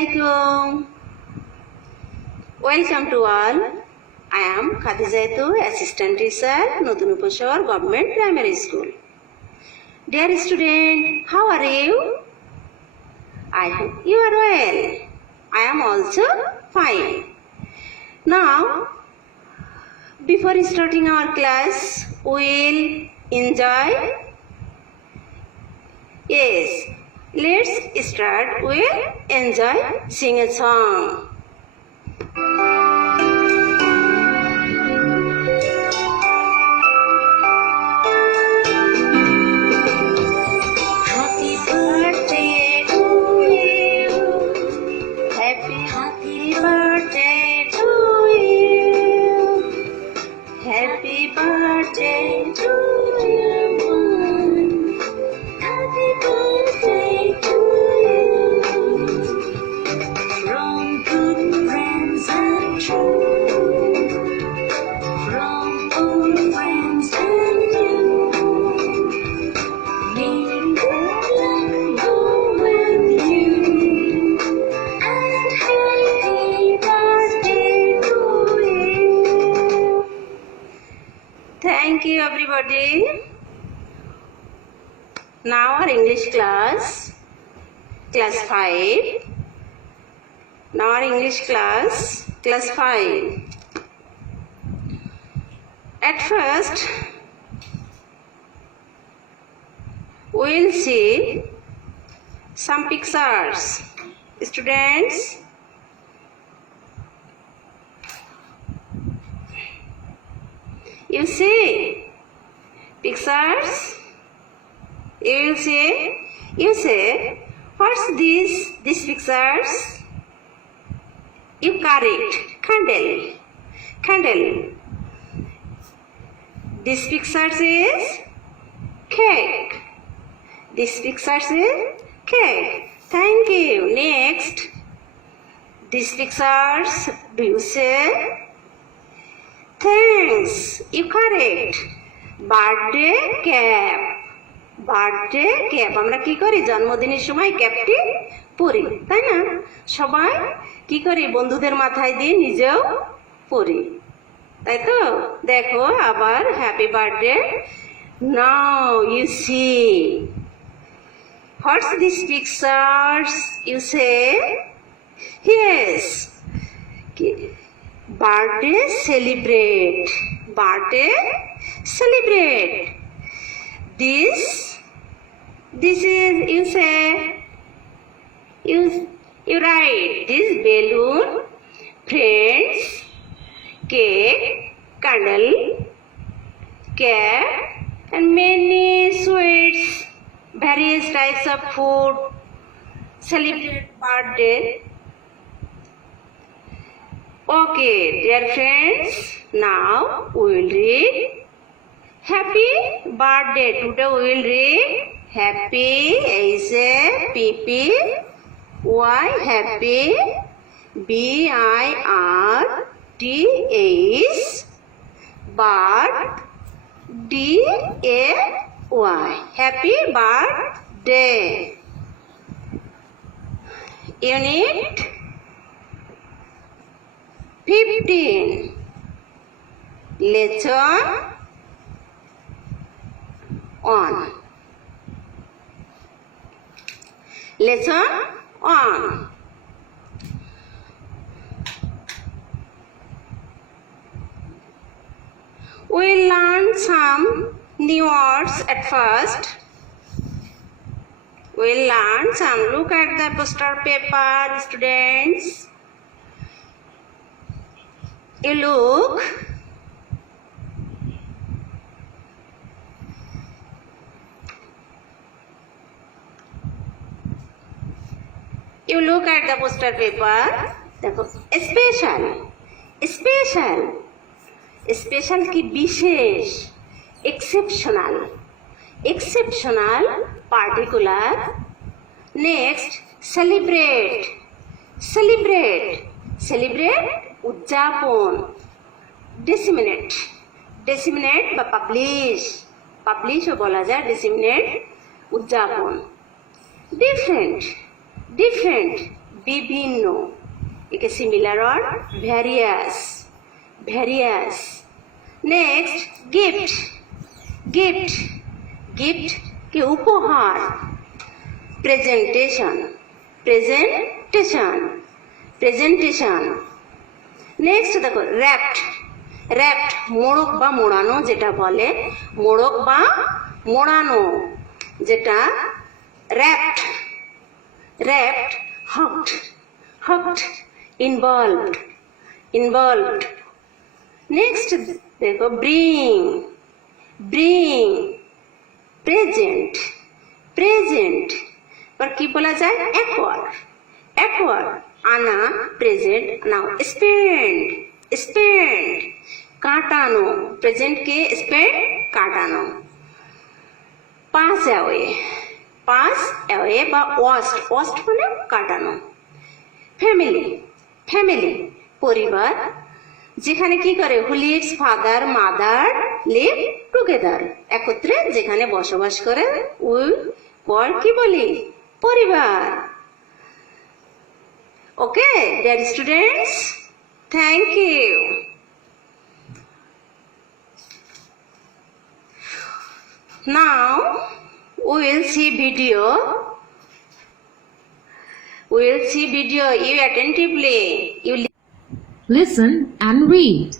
Assalamualaikum. Welcome to all. I am Khadijatu, Assistant Teacher, Notun Upashor Government Primary School. Dear student, how are you? I hope you are well. I am also fine. Now, before starting our class, we'll enjoy. Yes, let's start with enjoy, sing a song. Happy birthday to you. Happy birthday to you. Happy birthday to you. Happy birthday to you. From good friends and true. From old friends and new. May good luck go with you. And happy birthday to you. Thank you, everybody. Now our English class 5. Now our English class 5. At first, we'll see some pictures. Students, you see pictures? You say, what's this? These pictures? You correct. Candle. This pictures is cake. This pictures is cake. Thank you. Next, these pictures, do you say? Thanks. You correct. Birthday cap. আমরা কি করি জন্মদিনের সময় ক্যাপটি পরি, তাই না? সবাই কি করি বন্ধুদের মাথায় দিয়ে নিজেও পরি, তাই তো? দেখো আবার happy birthday. Now you see what's this pictures? You say yes, birthday celebrate. This is, you say, you write this balloon, friends, cake, candle, cap, and many sweets, various types of food, celebrate birthday. Okay, dear friends, now we will read happy birthday. Today we will read happy is a PP Y happy BIRTH birth DAY happy birthday. Unit 15 lesson 1. Lesson 1. We'll learn some new words at first. We'll learn some. Look at the poster paper, students. You look. You look at the poster paper. देखो special की विशेष, exceptional, particular. Next celebrate उद्यापन. Disseminate বা পাবলিশও বলা যায়, disseminate উদ্যাপন. Different বিভিন্ন, একে similar or various, various. Next gift, gift, gift কে উপহার, প্রেজেন্টেশন, প্রেজেন্টেশন, প্রেজেন্টেশন। নেক্সট দেখো র্যাপ্ট, র্যাপ্ট মোড়ক বা মোড়ানো, যেটা বলে মোড়ক বা মোড়ানো, যেটা wrapped, wrapped. Hooked, hooked involved, involved. Next দেখো ব্রিং, ব্রিং প্রেজেন্ট, প্রেজেন্ট। पर কি বলা যায় অ্যাকোয়ার, অ্যাকোয়ার আনা, প্রেজেন্ট নাও স্পেন্ড, স্পেন্ড কাটানো, প্রেজেন্ট কে স্পেন্ড কাটানো। পাস অ্যাওয়ে, পাস অ্যাওয়ে বা ওয়াস্ট, ওয়াস্ট মানে কাটানো। ফ্যামিলি, ফ্যামিলি পরিবার, যেখানে কি করে who lives father mother live together, একত্রে যেখানে বসবাস করে উই কল কি বলি পরিবার। Okay dear students, thank you. Now we will see video. We will see video. You attentively. You Listen and read.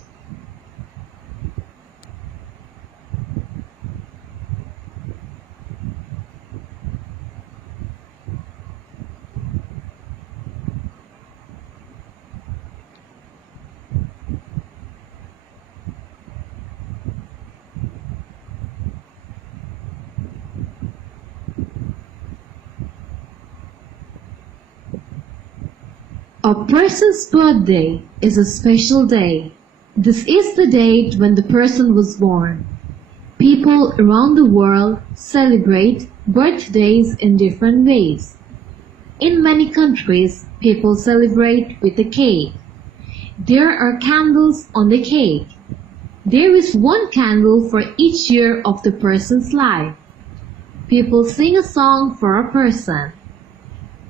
A person's birthday is a special day. This is the date when the person was born. People around the world celebrate birthdays in different ways. In many countries, people celebrate with a cake. There are candles on the cake. There is one candle for each year of the person's life. People sing a song for a person.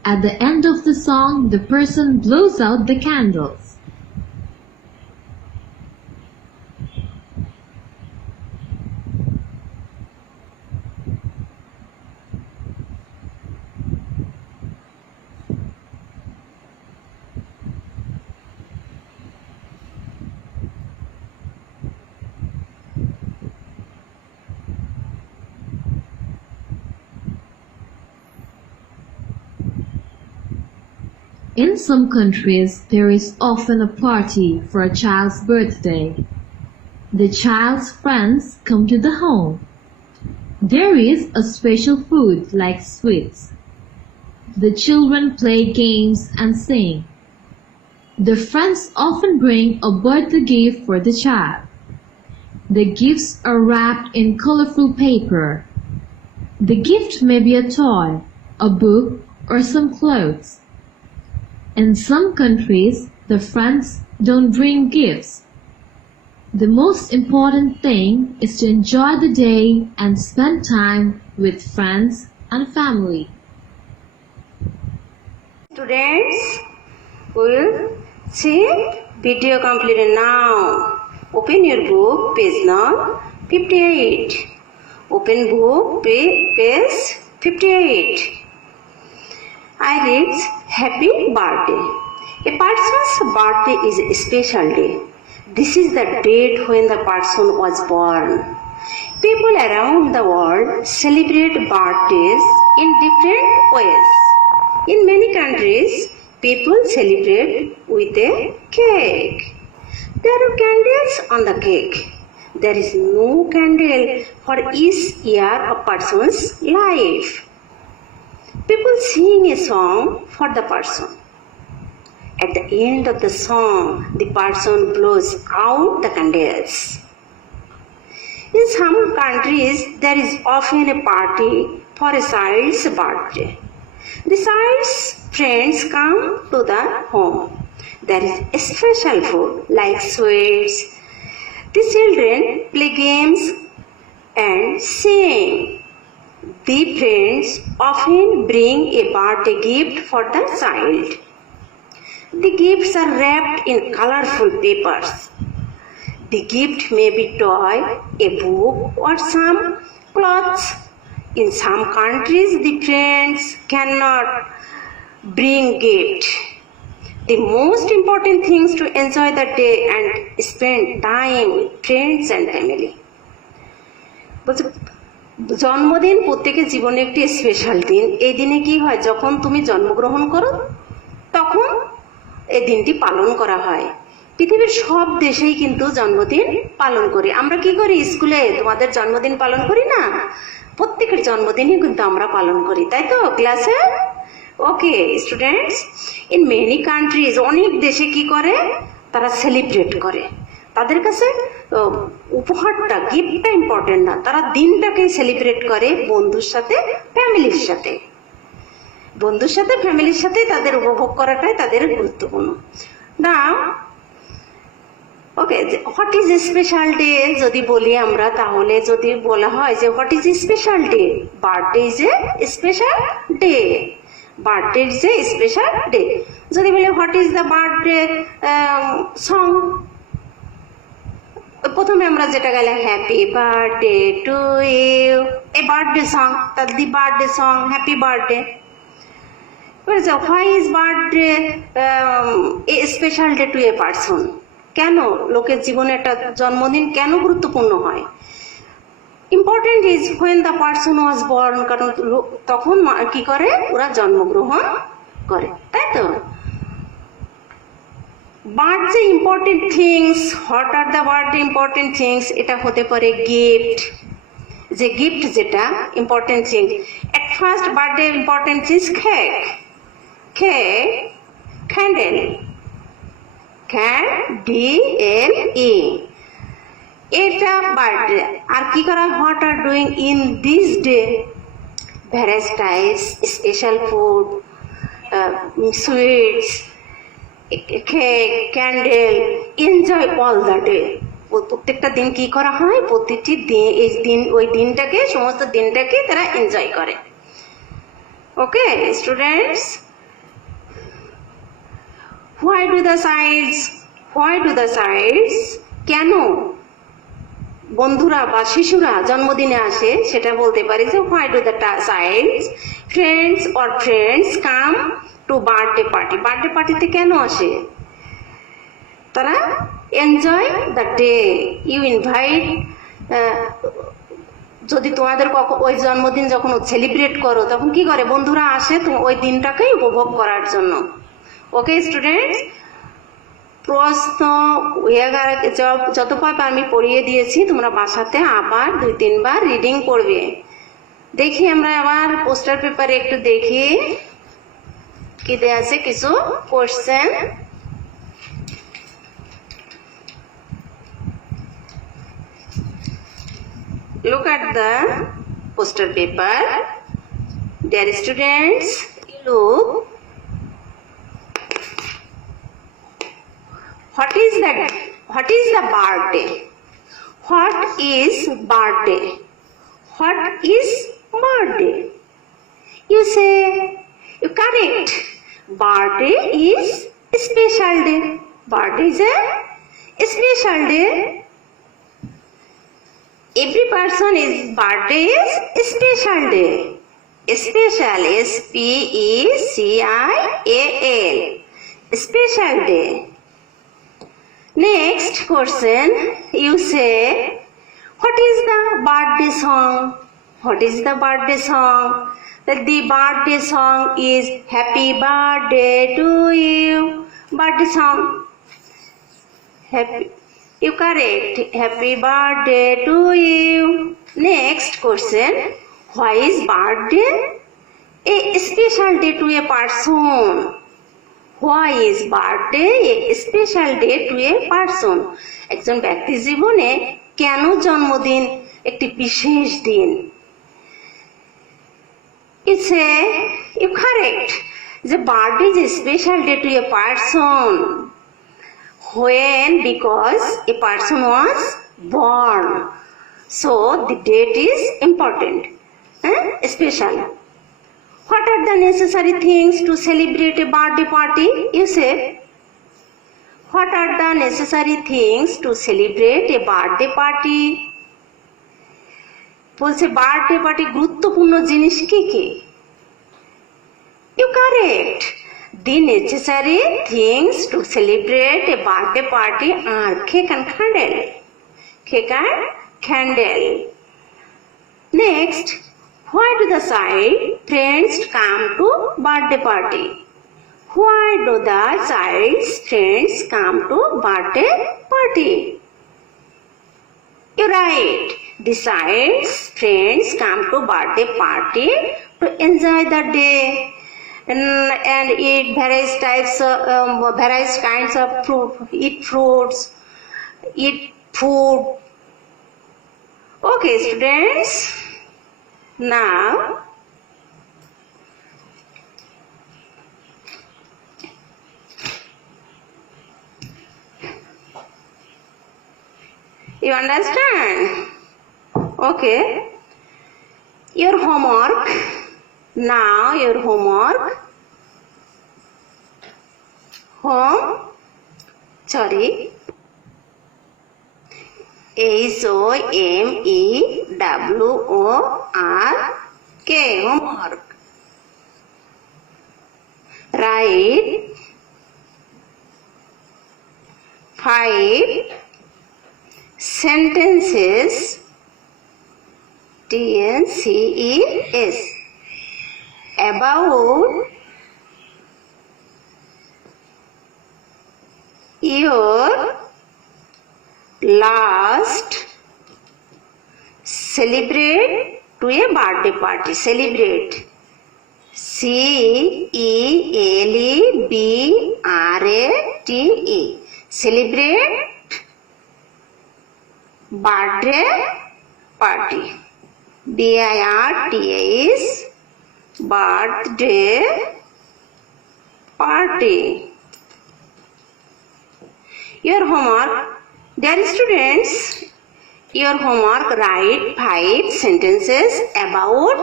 At the end of the song, the person blows out the candles. In some countries, there is often a party for a child's birthday. The child's friends come to the home. There is a special food like sweets. The children play games and sing. The friends often bring a birthday gift for the child. The gifts are wrapped in colorful paper. The gift may be a toy, a book, or some clothes. In some countries, the friends don't bring gifts. The most important thing is to enjoy the day and spend time with friends and family. Students, we will see video completed now. Open your book, page number 58. Open book, page 58. I read happy birthday. A person's birthday is a special day. This is the date when the person was born. People around the world celebrate birthdays in different ways. In many countries, people celebrate with a cake. There are candles on the cake. There is no candle for each year of person's life. People sing a song for the person. At the end of the song, the person blows out the candles. In some countries, there is often a party for a child's birthday. The child's friends come to the home. There is a special food like sweets. The children play games and sing. The friends often bring a birthday gift for the child. The gifts are wrapped in colorful papers. The gift may be toy, a book, or some clothes. In some countries, the friends cannot bring gift. The most important things to enjoy the day and spend time with friends and family. বলছে জন্মদিন প্রত্যেকের জীবনে একটি স্পেশাল দিন। এই দিনে কি হয়, যখন তুমি জন্মগ্রহণ করো তখন এই দিনটি পালন করা হয়। পৃথিবীর সব দেশেই কিন্তু জন্মদিন পালন করি। আমরা কি করি, স্কুলে তোমাদের জন্মদিন পালন করি না? প্রত্যেকের জন্মদিনই কিন্তু আমরা পালন করি, তাই তো ক্লাসে? Okay students, in many countries, অনেক দেশে কি করে, তারা সেলিব্রেট করে। তাদের কাছে উপহারটা, গিফটটা ইম্পর্টেন্ট না, তারা দিনটাকে সেলিব্রেট করে বন্ধুর সাথে, ফ্যামিলির সাথে। বন্ধুর সাথে, ফ্যামিলির সাথে তাদের উপভোগ করাটাই তাদের গুরুত্বপূর্ণ। না okay, what is special day যদি বলি আমরা, তাহলে যদি বলা হয় যে what is special day, birthday is a special day, birthday is a special day. যদি বলি what is the birthday song, প্রথমে আমরা যেটা গেলে happy birthday to you, a birthday song, তার the birthday song happy birthday. Why is birthday a special day to a person, কেন লোকের জীবনে একটা জন্মদিন কেন গুরুত্বপূর্ণ হয়? Important is when the person was born, কারণ তখন কি করে, ওরা জন্মগ্রহণ করে, তাই তো? Birthday important things, what are the birthday important things, এটা হতে পারে গিফট, যে গিফট যেটা important things. At first birthday important things cake, cake, candle, CANDLE, এটা বার্থডে। আর কি করা, what are doing in this day, various types special food, sweets, cake, candle, enjoy all the day. প্রত্যেকটা দিন কি করা হয়, প্রতিটি দিন, এই দিন, ওই দিনটাকে, সমস্ত দিনটাকে তারা এনজয় করে। Okay students, why do the childs, কেন বন্ধুরা বা শিশুরা জন্মদিনে আসে, সেটা বলতে পারি যে why do the childs friends come to birthday party, birthday পার্টিতে কেন আসে? তারা enjoy the day, you invite, যদি তোমাদের ওই জন্মদিন যখন সেলিব্রেট করো তখন কি করে, বন্ধুরা আসে ওই দিনটাকেই উপভোগ করার জন্য। ওকে স্টুডেন্টস, প্রশ্ন যত পাবে আমি পড়িয়ে দিয়েছি, তোমরা বাসাতে আবার 2-3 বার রিডিং পড়বে। দেখি আমরা আবার পোস্টার পেপারে একটু দেখি কি দেয়া আছে, কিছু question. Look at the poster paper. Dear students, look. What is the birthday? What is birthday? What is birthday? You say, you correct. Birthday is a special day. Birthday is a special day. Every person is birthday is a special day. Special, SPECIAL, special day. Next question, you say, what is the birthday song? What is the birthday song? The birthday song is happy birthday to you. Birthday song. Happy. You correct. Happy birthday to you. Next question, why is birthday a special day to a person? Why is birthday a special day to a person? একজন ব্যক্তির জীবনে কেন জন্মদিন একটি বিশেষ দিন? You correct. The birthday is a special day to a person when, because a person was born, so the date is important, special. What are the necessary things to celebrate a birthday party? You say What are the necessary things to celebrate a birthday party? বলছে birthday party গুরুত্বপূর্ণ জিনিস কি কি? You correct. The necessary things to celebrate a birthday party are cake and candle. Cake and candle. Next, why do the child friends come to birthday party? Why do the child's friends come to birthday party? You're right. The child's friends come to birthday party to enjoy the day and eat various kinds of fruit, eat fruits, eat food. Okay, students. Now, you understand? Okay. Your homework. Now your homework. HOMEWORK. Homework. Write 5 sentences. TNCES about your last celebrate to a birthday party. Celebrate. CELEBRATE. Celebrate birthday party. BIRTHDAY is birthday party. Your homework, dear students, your homework, write 5 sentences about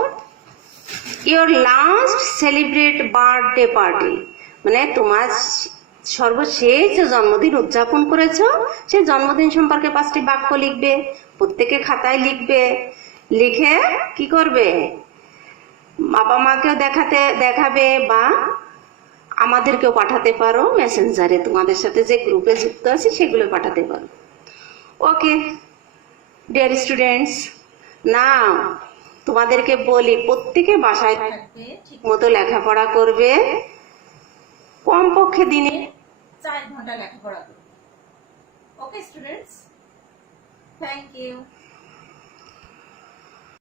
your last celebrate birthday party. মানে তোমার সর্বশেষ যে জন্মদিন উদযাপন করেছো সেই জন্মদিন সম্পর্কে 5টি বাক্য লিখবে, প্রত্যেকে খাতায় লিখবে, লিখে কি করবে, বাবা মাকেও দেখাবে বা আমাদেরকেও পাঠাতে পারো মেসেঞ্জারে, তোমাদের সাথে যে গ্রুপে যুক্ত আছে সেগুলো পাঠাতে পারো। ওকে ডিয়ার স্টুডেন্টস, নাও তোমাদেরকে বলি প্রত্যেকে বাসায় থাকবে, ঠিক মতো লেখাপড়া করবে, কমপক্ষে দিনে 4 ঘন্টা লেখাপড়া করবে। Okay students, thank you.